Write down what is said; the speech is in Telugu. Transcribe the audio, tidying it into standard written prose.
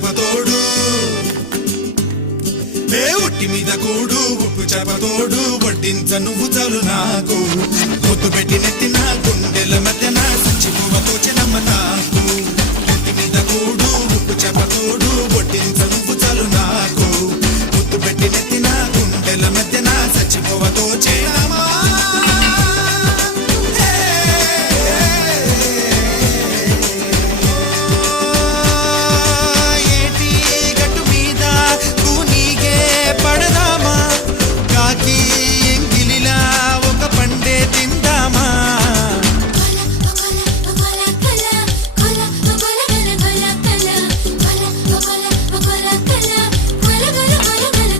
చేపతోడు ఒట్టి మీద కూడు ఉప్పు చేపతోడు వడ్డించ నువ్వు చాలు నాకు ముద్దు పెట్టి నెత్తిన గుండెల మధ్యన సచ్చిపువ్వతో చెనమ్మ నాకు ఒట్టి మీద కూడు ఉప్పు చేపతోడు వడ్డించ నువ్వు చాలు నాకు